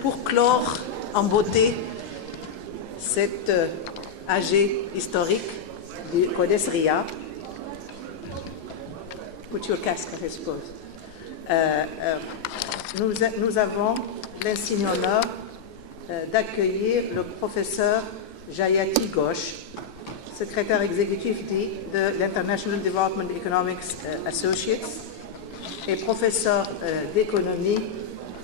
Pour clore en beauté cette AG historique du Codes RIA, put your casque, I suppose. Nous avons l'insigne honneur d'accueillir le professeur Jayati Ghosh, secrétaire exécutif de l'International Development Economics Associates et professeur d'économie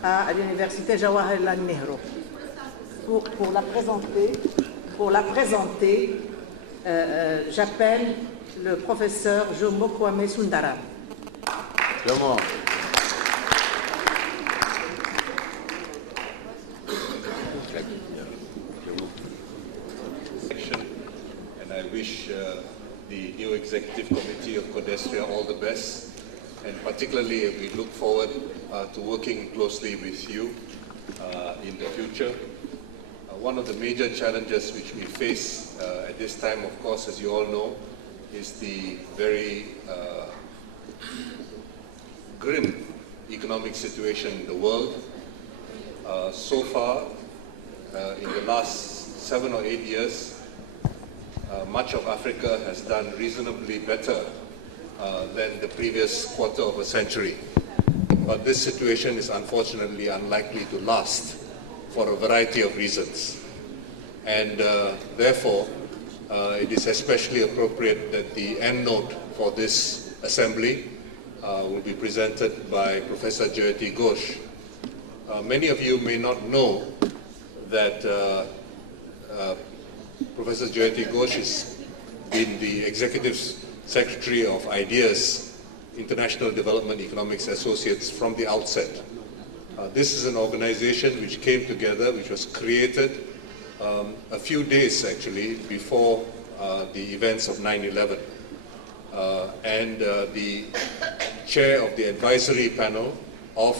à l'université Jawaharlal Nehru. Pour la présenter, j'appelle le professeur Jomo Kwame Sundaram. Jomo. And I wish the new executive committee of CODESRIA all the best, and particularly we look forward to working closely with you in the future. One of the major challenges which we face at this time, of course, as you all know, is the very grim economic situation in the world. So far, in the last 7 or 8 years, much of Africa has done reasonably better than the previous quarter of a century. But this situation is unfortunately unlikely to last for a variety of reasons. And therefore, it is especially appropriate that the end note for this assembly will be presented by Professor Jayati Ghosh. Many of you may not know that Professor Jayati Ghosh has been the Executive Secretary of IDEAS, International Development Economics Associates, from the outset. This is an organization which came together, which was created a few days actually before the events of 9/11. And the chair of the advisory panel of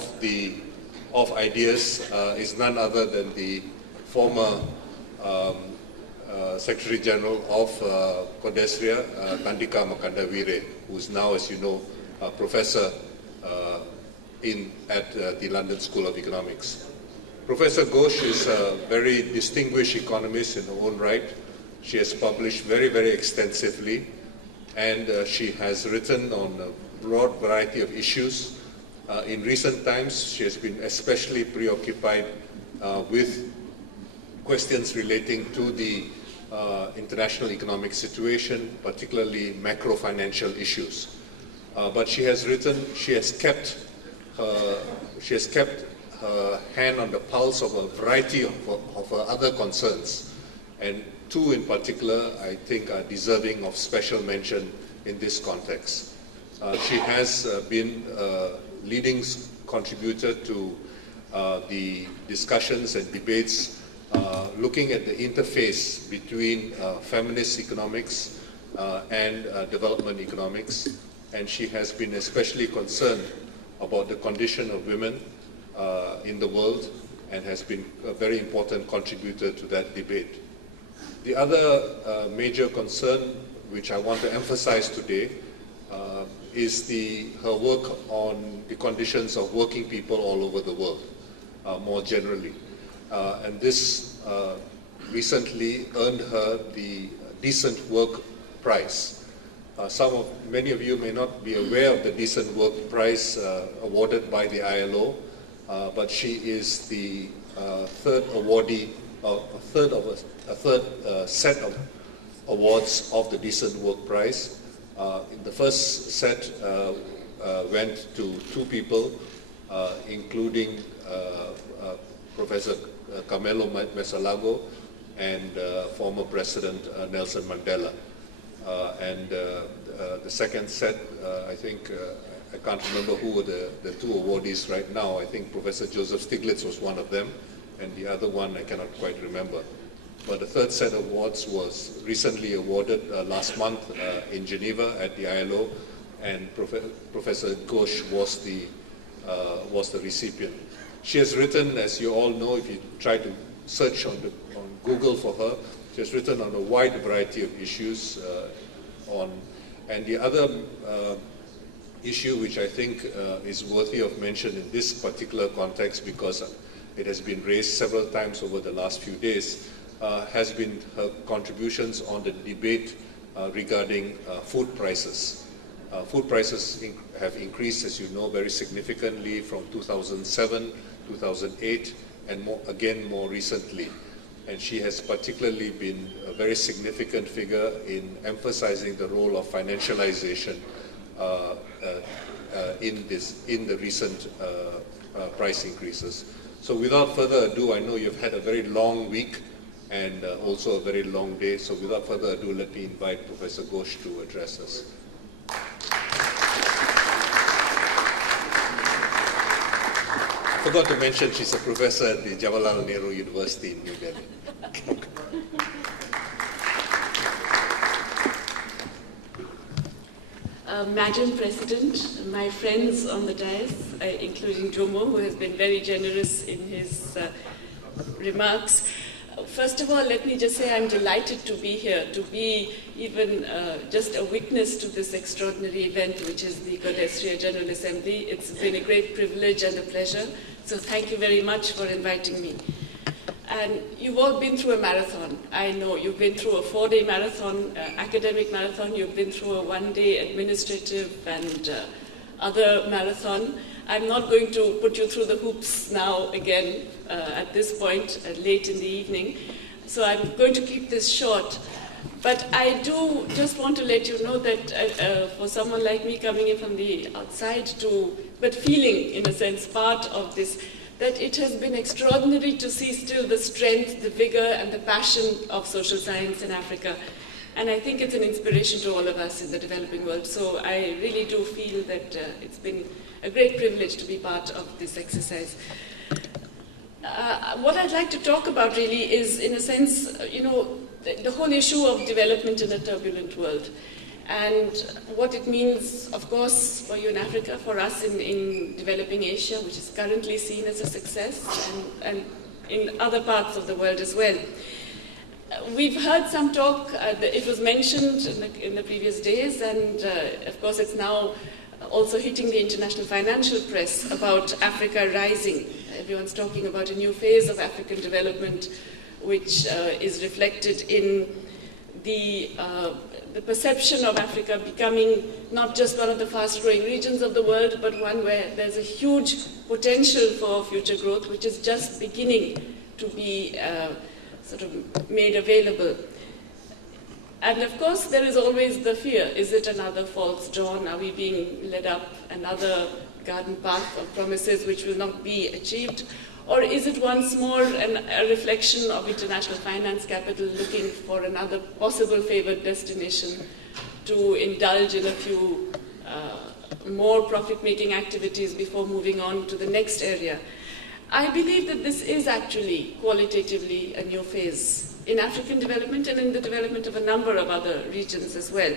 IDEAS is none other than the former Secretary General of CODESRIA, Kandika Makandawire, who is now, as you know, a professor at the London School of Economics. Professor Ghosh is a very distinguished economist in her own right. She has published very, very extensively, and she has written on a broad variety of issues. In recent times, she has been especially preoccupied with questions relating to the international economic situation, particularly macro-financial issues. But she has kept her hand on the pulse of a variety of her other concerns, and two in particular I think are deserving of special mention in this context. She has been a leading contributor to the discussions and debates looking at the interface between feminist economics and development economics, and she has been especially concerned about the condition of women in the world and has been a very important contributor to that debate. The other major concern which I want to emphasize today is her work on the conditions of working people all over the world, more generally. And this recently earned her the Decent Work Prize. Many of you may not be aware of the Decent Work Prize awarded by the ILO, but she is the third awardee, a third set of awards of the Decent Work Prize. The first set went to two people, including Professor Carmelo Mesalago and former President Nelson Mandela. And the second set, I think, I can't remember who were the two awardees right now. I think Professor Joseph Stiglitz was one of them, and the other one I cannot quite remember. But the third set of awards was recently awarded last month in Geneva at the ILO, and Professor Ghosh was the recipient. She has written, as you all know, if you try to search on Google for her, she has written on a wide variety of issues. And the other issue which I think is worthy of mention in this particular context, because it has been raised several times over the last few days, has been her contributions on the debate regarding food prices. Food prices have increased, as you know, very significantly from 2007, 2008, and more recently. And she has particularly been a very significant figure in emphasizing the role of financialization in the recent price increases. So without further ado, I know you've had a very long week and also a very long day. So without further ado, let me invite Professor Ghosh to address us. I forgot to mention she's a professor at the Jawaharlal Nehru University in New Delhi. Madam President, my friends on the dais, including Jomo, who has been very generous in his remarks. First of all, let me just say I'm delighted to be here, to be even just a witness to this extraordinary event, which is the Kodeshriya General Assembly. It's been a great privilege and a pleasure, so thank you very much for inviting me. And you've all been through a marathon. I know you've been through a 4-day marathon, academic marathon. You've been through a 1-day administrative and other marathon. I'm not going to put you through the hoops now again at this point, late in the evening. So I'm going to keep this short. But I do just want to let you know that for someone like me coming in from the outside but feeling, in a sense, part of this, that it has been extraordinary to see still the strength, the vigor, and the passion of social science in Africa. And I think it's an inspiration to all of us in the developing world. So I really do feel that it's been a great privilege to be part of this exercise. What I'd like to talk about really is, in a sense, the whole issue of development in a turbulent world. And what it means, of course, for you in Africa, for us in developing Asia, which is currently seen as a success, and in other parts of the world as well. We've heard some talk, it was mentioned in the previous days, and of course it's now also hitting the international financial press about Africa rising. Everyone's talking about a new phase of African development, which is reflected in the perception of Africa becoming not just one of the fast-growing regions of the world, but one where there's a huge potential for future growth, which is just beginning to be sort of made available. And of course, there is always the fear. Is it another false dawn? Are we being led up another garden path of promises which will not be achieved? Or is it once more a reflection of international finance capital looking for another possible favored destination to indulge in a few more profit-making activities before moving on to the next area? I believe that this is actually qualitatively a new phase in African development and in the development of a number of other regions as well.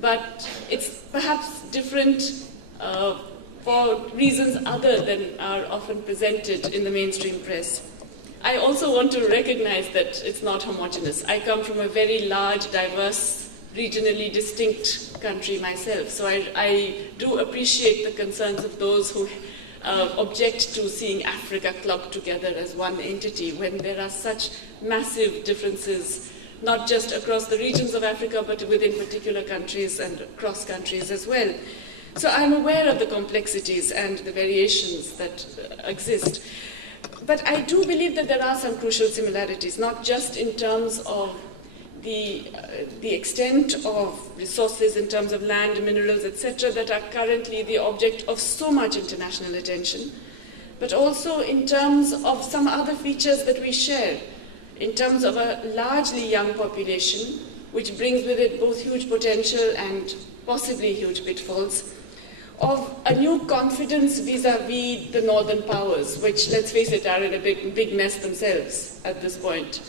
But it's perhaps different for reasons other than are often presented in the mainstream press. I also want to recognize that it's not homogeneous. I come from a very large, diverse, regionally distinct country myself, so I do appreciate the concerns of those who object to seeing Africa clubbed together as one entity when there are such massive differences, not just across the regions of Africa, but within particular countries and across countries as well. So I'm aware of the complexities and the variations that exist. But I do believe that there are some crucial similarities, not just in terms of the extent of resources in terms of land, minerals, etc., that are currently the object of so much international attention, but also in terms of some other features that we share, in terms of a largely young population, which brings with it both huge potential and possibly huge pitfalls, of a new confidence vis-à-vis the northern powers, which, let's face it, are in a big mess themselves at this point,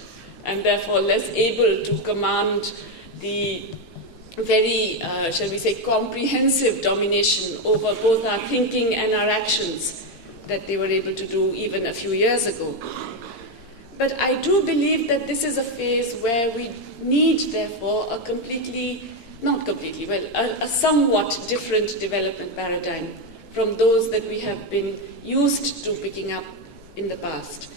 and therefore less able to command the very, shall we say, comprehensive domination over both our thinking and our actions that they were able to do even a few years ago. But I do believe that this is a phase where we need, therefore, a somewhat different development paradigm from those that we have been used to picking up in the past.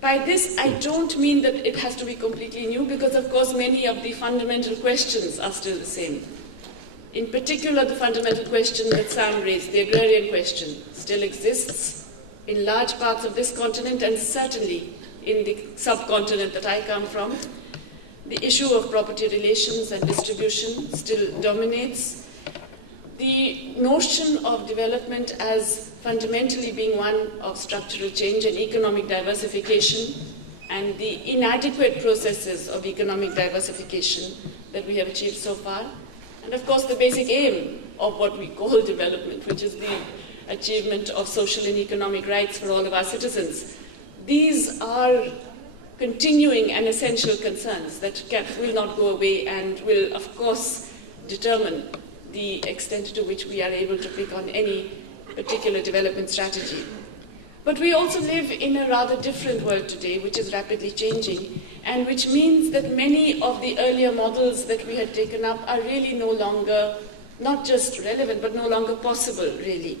By this, I don't mean that it has to be completely new, because of course many of the fundamental questions are still the same. In particular, the fundamental question that Sam raised, the agrarian question, still exists in large parts of this continent and certainly in the subcontinent that I come from. The issue of property relations and distribution still dominates. The notion of development as fundamentally being one of structural change and economic diversification, and the inadequate processes of economic diversification that we have achieved so far. And of course, the basic aim of what we call development, which is the achievement of social and economic rights for all of our citizens. These are continuing and essential concerns that will not go away and will, of course, determine the extent to which we are able to pick on any particular development strategy. But we also live in a rather different world today, which is rapidly changing, and which means that many of the earlier models that we had taken up are really no longer, not just relevant, but no longer possible, really.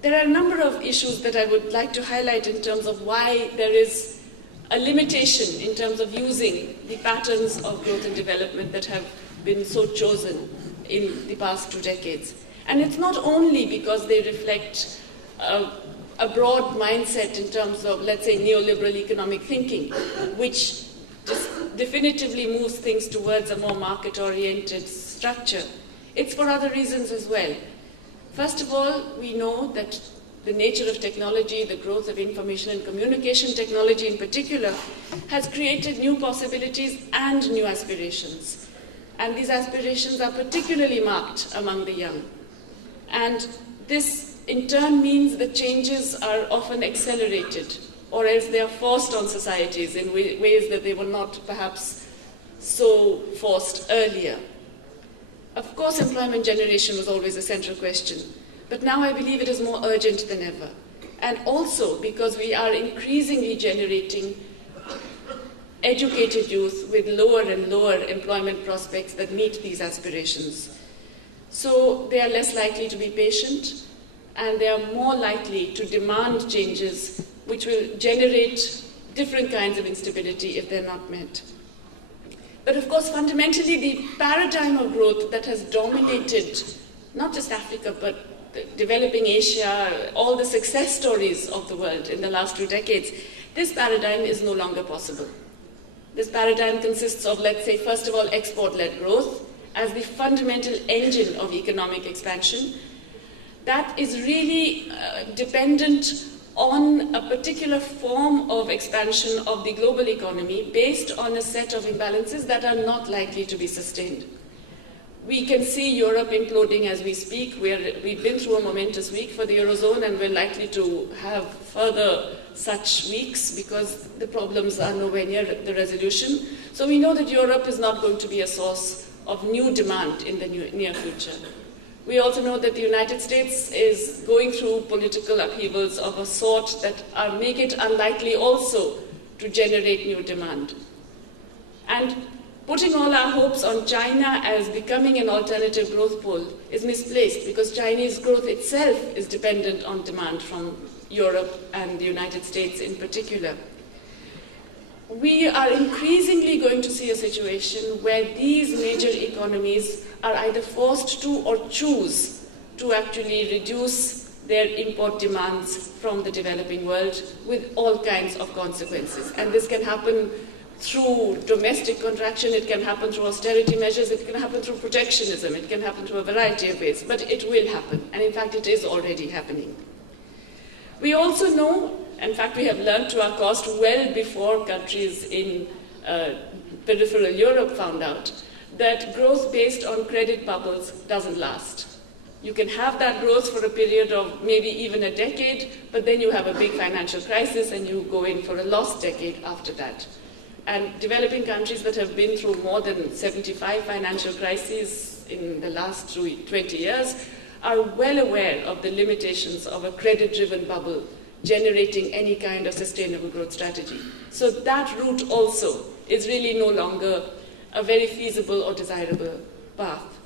There are a number of issues that I would like to highlight in terms of why there is a limitation in terms of using the patterns of growth and development that have been so chosen in the past 2 decades. And it's not only because they reflect a broad mindset in terms of, let's say, neoliberal economic thinking, which just definitively moves things towards a more market-oriented structure. It's for other reasons as well. First of all, we know that the nature of technology, the growth of information and communication technology in particular, has created new possibilities and new aspirations. And these aspirations are particularly marked among the young. And this, in turn, means that changes are often accelerated, or else they are forced on societies in ways that they were not perhaps so forced earlier. Of course, employment generation was always a central question, but now I believe it is more urgent than ever. And also because we are increasingly generating educated youth with lower and lower employment prospects that meet these aspirations. So they are less likely to be patient, and they are more likely to demand changes which will generate different kinds of instability if they're not met. But of course, fundamentally, the paradigm of growth that has dominated not just Africa, but developing Asia, all the success stories of the world in the last 2 decades, this paradigm is no longer possible. This paradigm consists of, let's say, first of all, export-led growth as the fundamental engine of economic expansion. That is really dependent on a particular form of expansion of the global economy based on a set of imbalances that are not likely to be sustained. We can see Europe imploding as we speak. We've been through a momentous week for the Eurozone, and we're likely to have further such weeks because the problems are nowhere near the resolution. So we know that Europe is not going to be a source of new demand in the near future. We also know that the United States is going through political upheavals of a sort that make it unlikely also to generate new demand. And putting all our hopes on China as becoming an alternative growth pole is misplaced because Chinese growth itself is dependent on demand from Europe and the United States in particular. We are increasingly going to see a situation where these major economies are either forced to or choose to actually reduce their import demands from the developing world with all kinds of consequences. And this can happen through domestic contraction, it can happen through austerity measures, it can happen through protectionism, it can happen through a variety of ways, but it will happen. And in fact, it is already happening. We also know, in fact, we have learned to our cost well before countries in peripheral Europe found out, that growth based on credit bubbles doesn't last. You can have that growth for a period of maybe even a decade, but then you have a big financial crisis and you go in for a lost decade after that. And developing countries that have been through more than 75 financial crises in the last 20 years are well aware of the limitations of a credit-driven bubble generating any kind of sustainable growth strategy. So that route also is really no longer a very feasible or desirable path.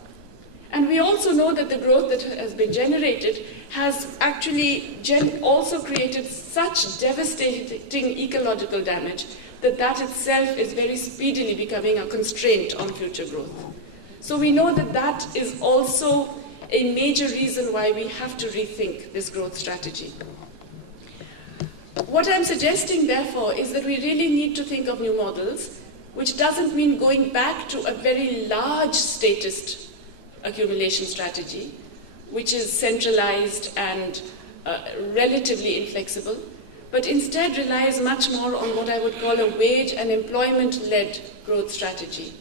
And we also know that the growth that has been generated has actually also created such devastating ecological damage that that itself is very speedily becoming a constraint on future growth. So we know that that is also a major reason why we have to rethink this growth strategy. What I'm suggesting, therefore, is that we really need to think of new models, which doesn't mean going back to a very large statist accumulation strategy, which is centralized and relatively inflexible, but instead relies much more on what I would call a wage and employment-led growth strategy,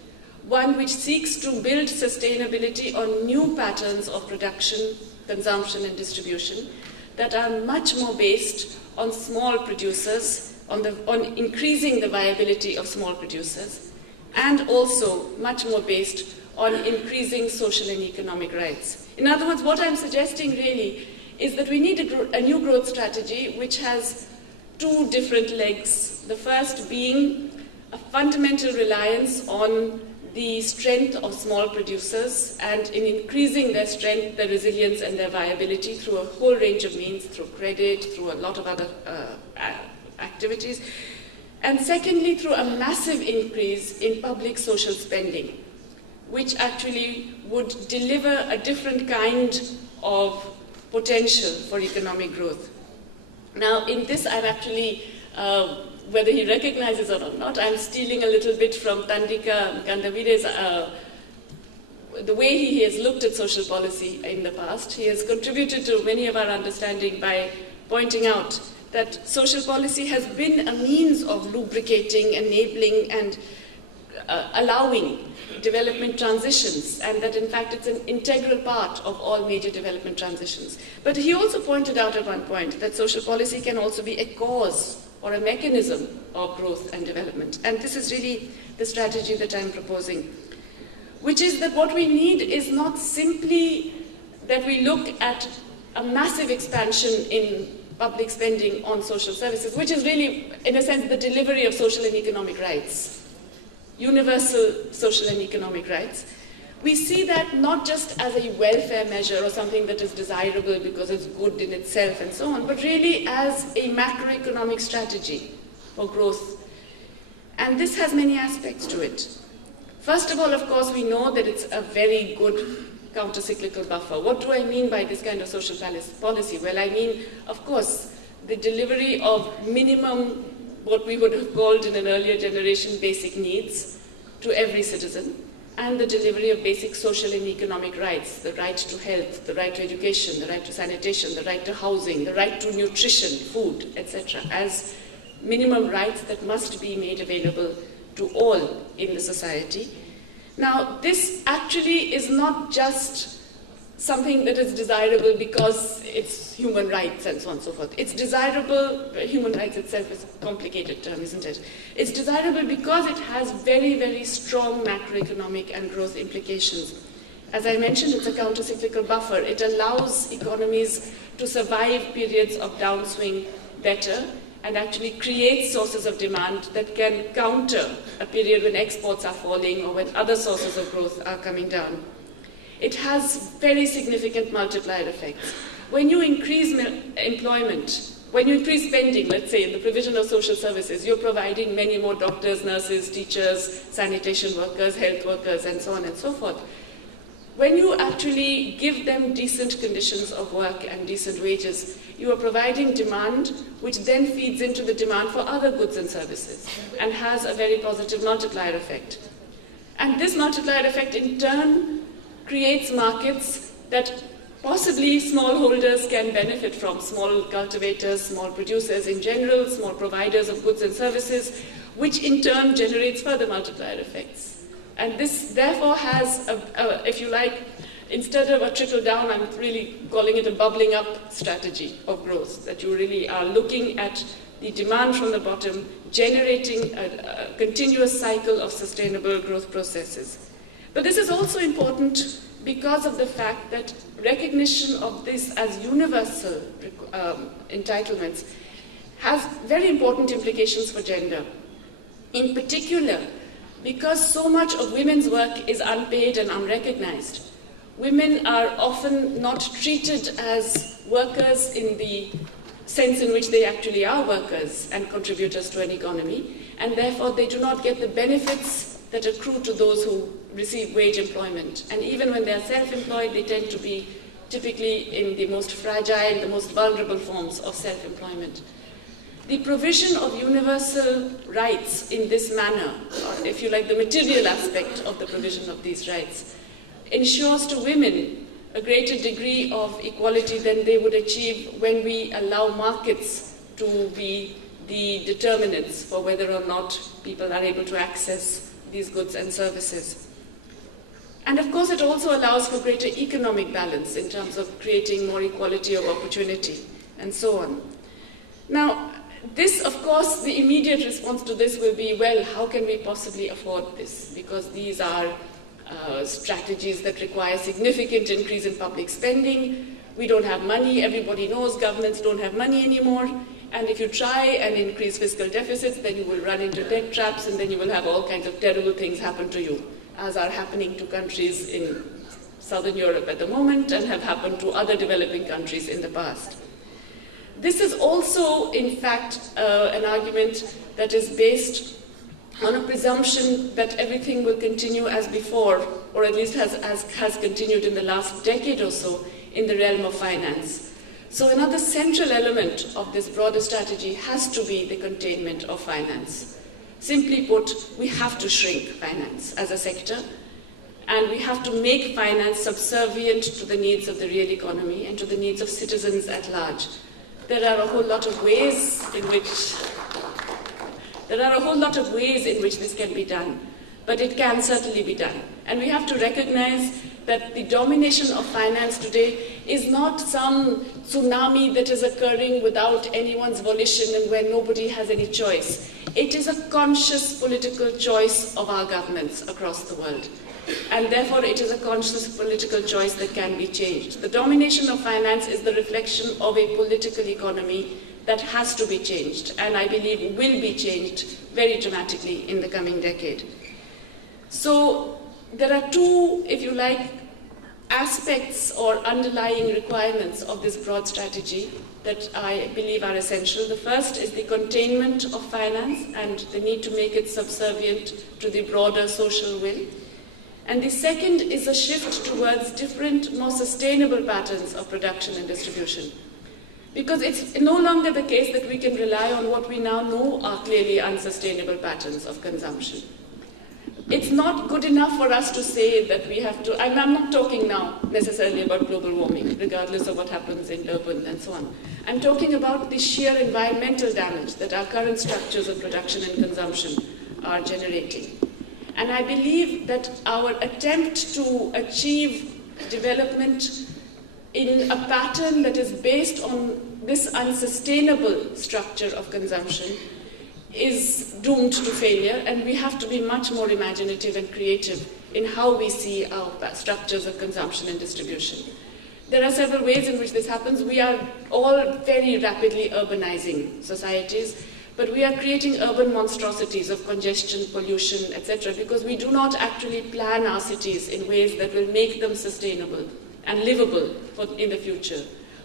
one which seeks to build sustainability on new patterns of production, consumption, and distribution that are much more based on small producers, on increasing the viability of small producers, and also much more based on increasing social and economic rights. In other words, what I'm suggesting really is that we need a new growth strategy which has two different legs. The first being a fundamental reliance on the strength of small producers and in increasing their strength, their resilience and their viability through a whole range of means, through credit, through a lot of other activities. And secondly, through a massive increase in public social spending, which actually would deliver a different kind of potential for economic growth. Now, in this, I'm actually, whether he recognizes it or not, I'm stealing a little bit from Tandika Gandavide's, the way he has looked at social policy in the past. He has contributed to many of our understanding by pointing out that social policy has been a means of lubricating, enabling, and allowing development transitions, and that in fact it's an integral part of all major development transitions. But he also pointed out at one point that social policy can also be a cause or a mechanism of growth and development. And this is really the strategy that I'm proposing, which is that what we need is not simply that we look at a massive expansion in public spending on social services, which is really, in a sense, the delivery of social and economic rights. Universal social and economic rights. We see that not just as a welfare measure or something that is desirable because it's good in itself and so on, but really as a macroeconomic strategy for growth. And this has many aspects to it. First of all, of course, we know that it's a very good counter-cyclical buffer. What do I mean by this kind of social policy? Well, I mean, of course, the delivery of minimum, what we would have called in an earlier generation, basic needs to every citizen, and the delivery of basic social and economic rights, the right to health, the right to education, the right to sanitation, the right to housing, the right to nutrition, food, etc., as minimum rights that must be made available to all in the society. Now, this actually is not just something that is desirable because it's human rights and so on and so forth. It's desirable, human rights itself is a complicated term, isn't it? It's desirable because it has very, very strong macroeconomic and growth implications. As I mentioned, it's a counter-cyclical buffer. It allows economies to survive periods of downswing better and actually create sources of demand that can counter a period when exports are falling or when other sources of growth are coming down. It has very significant multiplier effects. When you increase employment, when you increase spending, let's say in the provision of social services, you're providing many more doctors, nurses, teachers, sanitation workers, health workers, and so on and so forth. When you actually give them decent conditions of work and decent wages, you are providing demand, which then feeds into the demand for other goods and services, and has a very positive multiplier effect. And this multiplier effect, in turn, creates markets that possibly smallholders can benefit from, small cultivators, small producers in general, small providers of goods and services, which in turn generates further multiplier effects. And this therefore has, if you like, instead of a trickle down, I'm really calling it a bubbling up strategy of growth, that you really are looking at the demand from the bottom, generating a continuous cycle of sustainable growth processes. But this is also important because of the fact that recognition of this as universal entitlements has very important implications for gender. In particular, because so much of women's work is unpaid and unrecognized, women are often not treated as workers in the sense in which they actually are workers and contributors to an economy, and therefore they do not get the benefits that accrue to those who receive wage employment. And even when they are self-employed, they tend to be typically in the most fragile, the most vulnerable forms of self-employment. The provision of universal rights in this manner, or if you like, the material aspect of the provision of these rights, ensures to women a greater degree of equality than they would achieve when we allow markets to be the determinants for whether or not people are able to access these goods and services. And of course, it also allows for greater economic balance in terms of creating more equality of opportunity and so on. Now, this, of course, the immediate response to this will be, well, how can we possibly afford this? Because these are strategies that require significant increase in public spending. We don't have money. Everybody knows governments don't have money anymore. And if you try and increase fiscal deficits, then you will run into debt traps, and then you will have all kinds of terrible things happen to you, as are happening to countries in Southern Europe at the moment and have happened to other developing countries in the past. This is also, in fact, an argument that is based on a presumption that everything will continue as before, or at least has continued in the last decade or so in the realm of finance. So another central element of this broader strategy has to be the containment of finance. Simply put, we have to shrink finance as a sector, and we have to make finance subservient to the needs of the real economy and to the needs of citizens at large. There are a whole lot of ways in which this can be done, but it can certainly be done. And we have to recognize that the domination of finance today is not some tsunami that is occurring without anyone's volition and where nobody has any choice. It is a conscious political choice of our governments across the world. And therefore, it is a conscious political choice that can be changed. The domination of finance is the reflection of a political economy that has to be changed, and I believe will be changed very dramatically in the coming decade. So there are two, if you like, aspects or underlying requirements of this broad strategy that I believe are essential. The first is the containment of finance and the need to make it subservient to the broader social will. And the second is a shift towards different, more sustainable patterns of production and distribution. Because it's no longer the case that we can rely on what we now know are clearly unsustainable patterns of consumption. It's not good enough for us to say that we have to, I'm not talking now necessarily about global warming, regardless of what happens in Durban and so on. I'm talking about the sheer environmental damage that our current structures of production and consumption are generating. And I believe that our attempt to achieve development in a pattern that is based on this unsustainable structure of consumption is doomed to failure, and we have to be much more imaginative and creative in how we see our structures of consumption and distribution. There are several ways in which this happens. We are all very rapidly urbanizing societies, but we are creating urban monstrosities of congestion, pollution, etc., because we do not actually plan our cities in ways that will make them sustainable and livable in the future.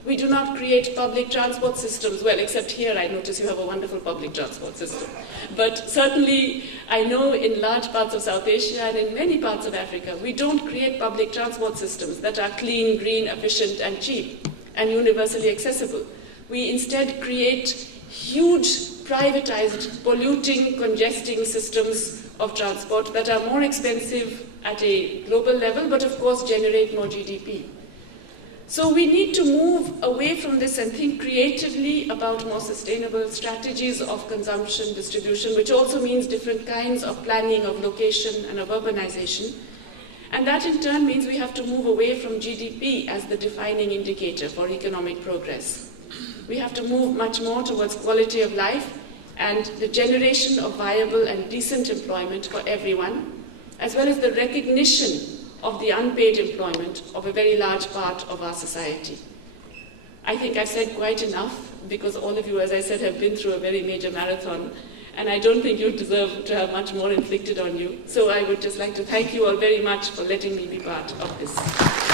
We do not create public transport systems. Well, except here, I notice you have a wonderful public transport system. But certainly, I know in large parts of South Asia and in many parts of Africa, we don't create public transport systems that are clean, green, efficient, and cheap, and universally accessible. We instead create huge, privatized, polluting, congesting systems of transport that are more expensive at a global level, but of course generate more GDP. So we need to move away from this and think creatively about more sustainable strategies of consumption, distribution, which also means different kinds of planning of location and of urbanization. And that in turn means we have to move away from GDP as the defining indicator for economic progress. We have to move much more towards quality of life and the generation of viable and decent employment for everyone, as well as the recognition of the unpaid employment of a very large part of our society. I think I've said quite enough, because all of you, as I said, have been through a very major marathon, and I don't think you deserve to have much more inflicted on you. So I would just like to thank you all very much for letting me be part of this.